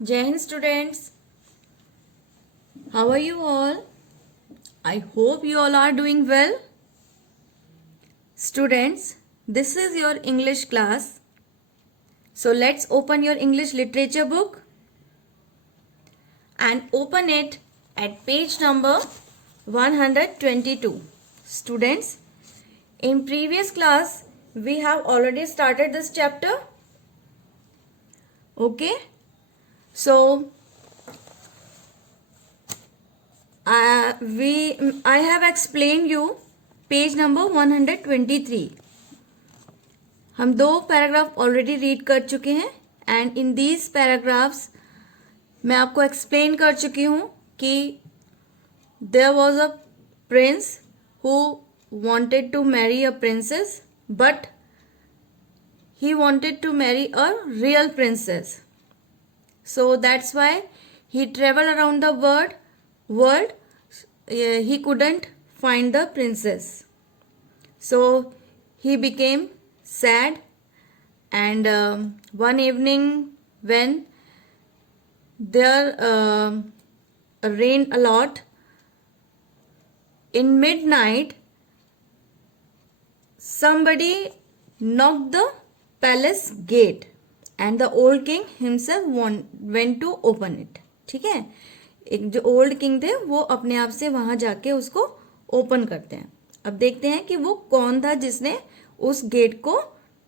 Jai Hind students, how are you all? I hope you all are doing well. Students, this is your English class. So let's open your English literature book and open it at page number 122. Students, in previous class we have already started this chapter. Okay? So I have explained you page number 123. हम 2 paragraph already read कर चुके हैं and in these paragraphs मैं आपको explain कर चुकी हूँ कि there was a prince who wanted to marry a princess but he wanted to marry a real princess. So that's why he traveled around the world. He couldn't find the princess. So he became sad and one evening when there rained a lot, in midnight somebody knocked the palace gate and the old king himself went to open it. ठीक है, एक जो old king थे वो अपने आप से वहां जाके उसको ओपन करते हैं. अब देखते हैं कि वो कौन था जिसने उस गेट को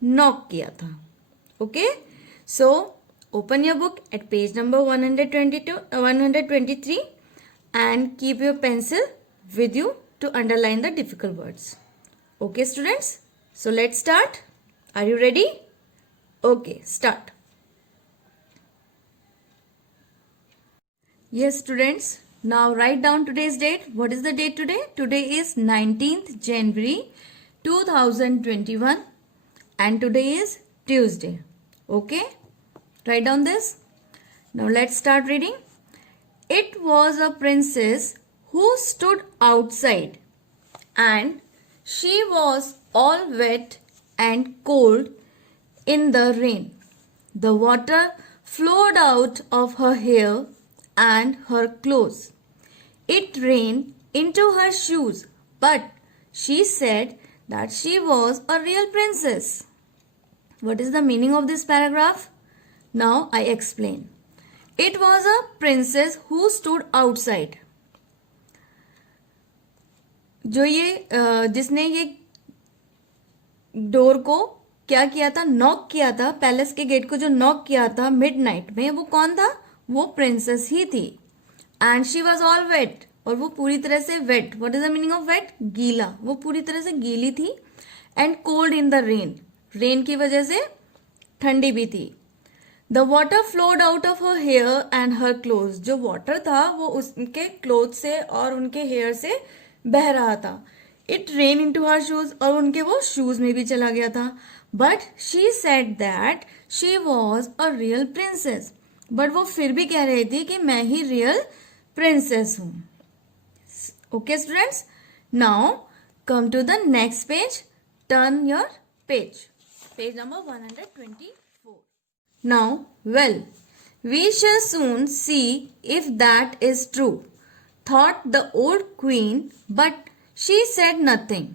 नॉक किया था. Okay, so open your book at page number 123 and keep your pencil with you to underline the difficult words. Okay students, so let's start. Are you ready? Okay, start. Yes students, now write down today's date. What is the date today? Today is 19th January 2021 and today is Tuesday. Okay, write down this. Now let's start reading. It was a princess who stood outside and she was all wet and cold in the rain. The water flowed out of her hair and her clothes. It rained into her shoes, but she said that she was a real princess. What is the meaning of this paragraph? Now I explain. It was a princess who stood outside. जो ये जिसने ये door को क्या किया था, knock किया था, पैलेस के गेट को जो नॉक किया था मिडनाइट में, वो कौन था? वो प्रिंसेस ही थी. And she was all wet, और वो पूरी तरह से wet. What is the meaning of wet? गीला. वो पूरी तरह से गीली थी. And cold in the rain, rain की वजह से ठंडी भी थी. The water flowed out of her hair and her cloth. जो वाटर था वो उसके क्लोथ से और उनके हेयर से बह रहा था. It rain into her shoes, और उनके वो शूज में भी चला गया था. But she said that she was a real princess. बट वो फिर भी कह रही थी कि मैं ही रियल प्रिंसेस हूं. Okay students, now come to the next page. Turn your page, page number 124. Now well, we shall soon see if that is true, thought the old queen, but she said nothing.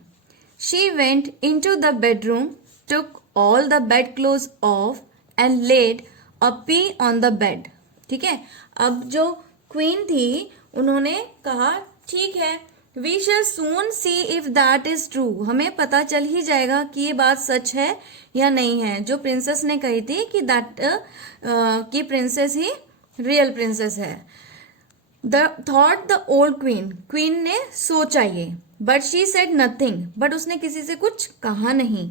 She went into the bedroom, took all the bedclothes off and laid a pea on the bed. ठीक है, अब जो queen थी उन्होंने कहा ठीक है, we shall soon see if that is true. हमें पता चल ही जाएगा कि ये बात सच है या नहीं है. जो प्रिंसेस ने कही थी कि कि प्रिंसेस ही रियल प्रिंसेस है. Thought the old queen, queen ने सोचा ये. But she said nothing, but उसने किसी से कुछ कहा नहीं.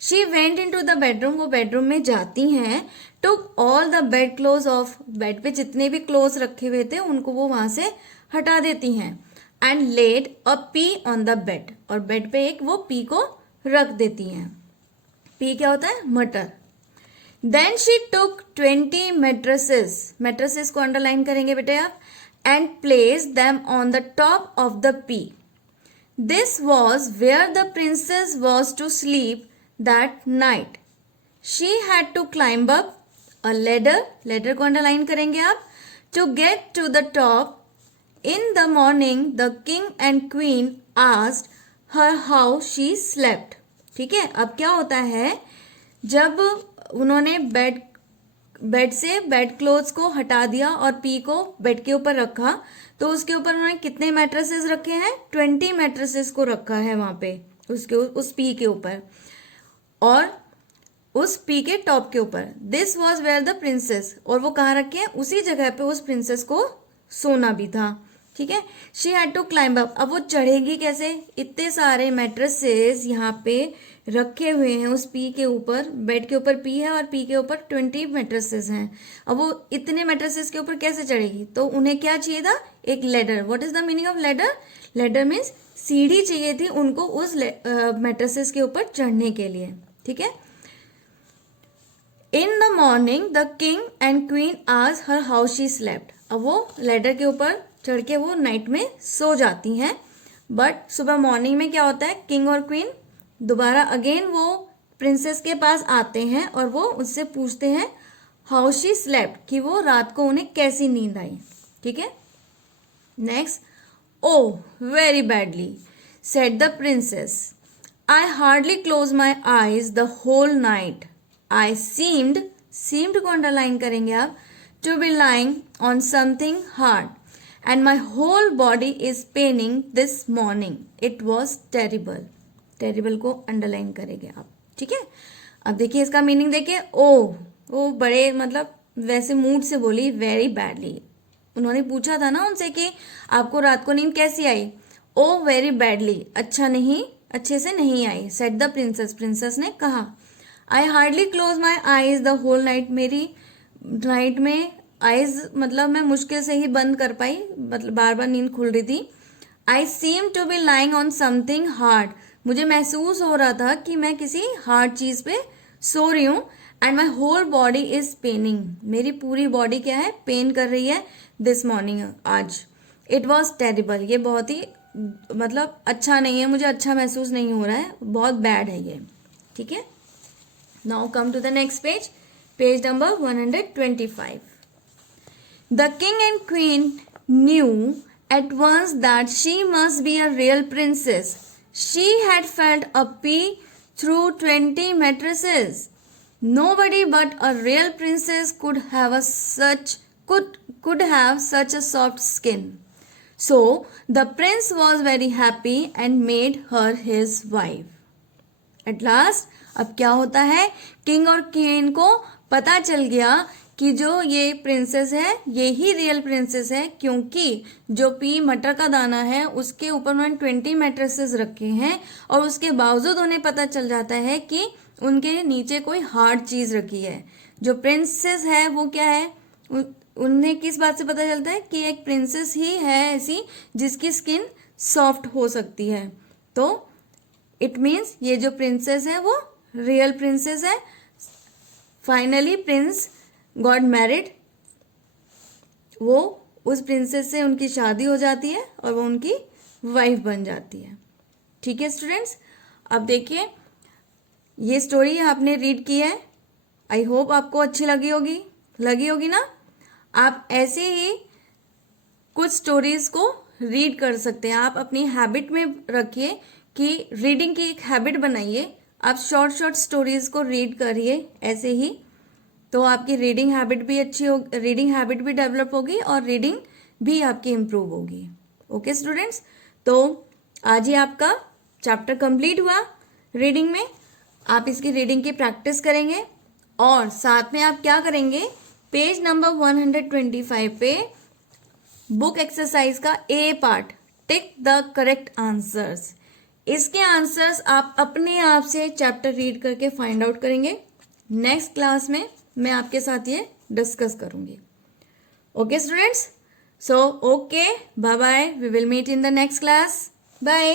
She went into the bedroom, वो बेडरूम में जाती हैं. Took all the bed cloth off, bed पे जितने भी क्लोथ रखे हुए थे उनको वो वहां से हटा देती हैं. And laid a pea on the bed, और बेड पे एक वो पी को रख देती हैं. पी क्या होता है? मटर. Then she took 20 mattresses, mattresses को अंडरलाइन करेंगे बेटे आप, and placed them on the top of the pea. This was where the princess was to sleep that night. She had to climb up a ladder, ladder को underline करेंगे आप। To get to the top in the morning the king and queen asked her how she slept. ठीक है, अब क्या होता है, जब उन्होंने बेड से बेड क्लोथ्स को हटा दिया और पी को बेड के ऊपर रखा, तो उसके ऊपर उन्होंने कितने मैट्रेसेस रखे हैं, 20 मैट्रेसेस को रखा है वहां पे उस पी के ऊपर और उस पी के टॉप के ऊपर। This was where the princess, और वो कहाँ रखे हैं, उसी जगह पे उस प्रिंसेस को सोना भी था। ठीक है, she had to climb up, अब वो चढ़ेगी कैसे, इतने सारे मैट्रेसेस यहाँ पे रखे हुए हैं उस पी के ऊपर, बेड के ऊपर पी है और पी के ऊपर 20 मैट्रेसेस हैं। अब वो इतने मैट्रेसेस के ऊपर कैसे चढ़ेगी, तो उन्हें क्या चाहिए था, एक ladder. What is the meaning of ladder, ladder means सीढ़ी चाहिए थी उनको उस मैट्रेसेस के ऊपर चढ़ने के लिए। ठीक है, इन the morning the king and queen asked her how she slept, अब वो लेडर के ऊपर चढ़ के वो नाइट में सो जाती हैं। बट सुबह मॉर्निंग में क्या होता है, किंग और क्वीन दोबारा अगेन वो प्रिंसेस के पास आते हैं और वो उससे पूछते हैं हाउ शी स्लेप्ट, कि वो रात को उन्हें कैसी नींद आई। ठीक है, next, oh very badly said the princess, I hardly close my eyes the whole night, I seemed को अंडरलाइन करेंगे आप, to be lying on something hard and my whole body is paining this morning. It was terrible. Terrible को underline करेंगे आप। ठीक है, अब देखिए इसका मीनिंग देखिए, ओ बड़े मतलब वैसे मूड से बोली, वेरी बैडली। उन्होंने पूछा था ना उनसे कि आपको रात को नींद कैसी आई, ओ वेरी बैडली, अच्छे से नहीं आई। सेड द प्रिंसेस, प्रिंसेस ने कहा, I hardly close my eyes the whole night, मेरी नाइट में आईज मतलब मैं मुश्किल से ही बंद कर पाई, मतलब बार बार नींद खुल रही थी। I seem to be lying on something hard, मुझे महसूस हो रहा था कि मैं किसी हार्ड चीज पे सो रही हूँ। And my whole body is paining, मेरी पूरी बॉडी क्या है, पेन कर रही है। दिस मॉर्निंग, आज। इट वॉज टेरिबल, ये बहुत ही मतलब अच्छा नहीं है, मुझे अच्छा महसूस नहीं हो रहा है, बहुत बैड है ये। ठीक है, now come to the next page, page number 125। The king and queen knew at once that she must be a real princess. She had felt a pea through 20 mattresses. Nobody but a real princess could have such a soft skin. So the prince was very happy and made her his wife. At last, अब क्या होता है, king और queen को पता चल गया कि जो ये प्रिंसेस है ये ही रियल प्रिंसेस है, क्योंकि जो पी मटर का दाना है उसके ऊपर उन्होंने 20 मैट्रेसेस रखे हैं और उसके बावजूद उन्हें पता चल जाता है कि उनके नीचे कोई हार्ड चीज रखी है। जो प्रिंसेस है वो क्या है, उन्हें किस बात से पता चलता है कि एक प्रिंसेस ही है ऐसी जिसकी स्किन सॉफ्ट हो सकती है। तो इट मीन्स ये जो प्रिंसेस है वो रियल प्रिंसेस है। फाइनली प्रिंस गॉट मैरिड, वो उस प्रिंसेस से उनकी शादी हो जाती है और वो उनकी वाइफ बन जाती है। ठीक है स्टूडेंट्स, अब देखिए ये स्टोरी आपने रीड की है, आई होप आपको अच्छी लगी होगी ना। आप ऐसे ही कुछ स्टोरीज को रीड कर सकते हैं, आप अपनी हैबिट में रखिए कि रीडिंग की एक हैबिट बनाइए, आप शॉर्ट स्टोरीज को रीड करिए ऐसे ही, तो आपकी रीडिंग हैबिट भी अच्छी हो, रीडिंग हैबिट भी डेवलप होगी और रीडिंग भी आपकी इम्प्रूव होगी। ओके स्टूडेंट्स, तो आज ही आपका चैप्टर कंप्लीट हुआ रीडिंग में। आप इसकी रीडिंग की प्रैक्टिस करेंगे और साथ में आप क्या करेंगे, पेज नंबर 125 पे बुक एक्सरसाइज का A part, tick the correct answers, इसके आंसर्स आप अपने आप से चैप्टर रीड करके फाइंड आउट करेंगे। नेक्स्ट क्लास में मैं आपके साथ ये डिस्कस करूंगी। Okay students, so okay, bye bye, we will meet in the next class, bye.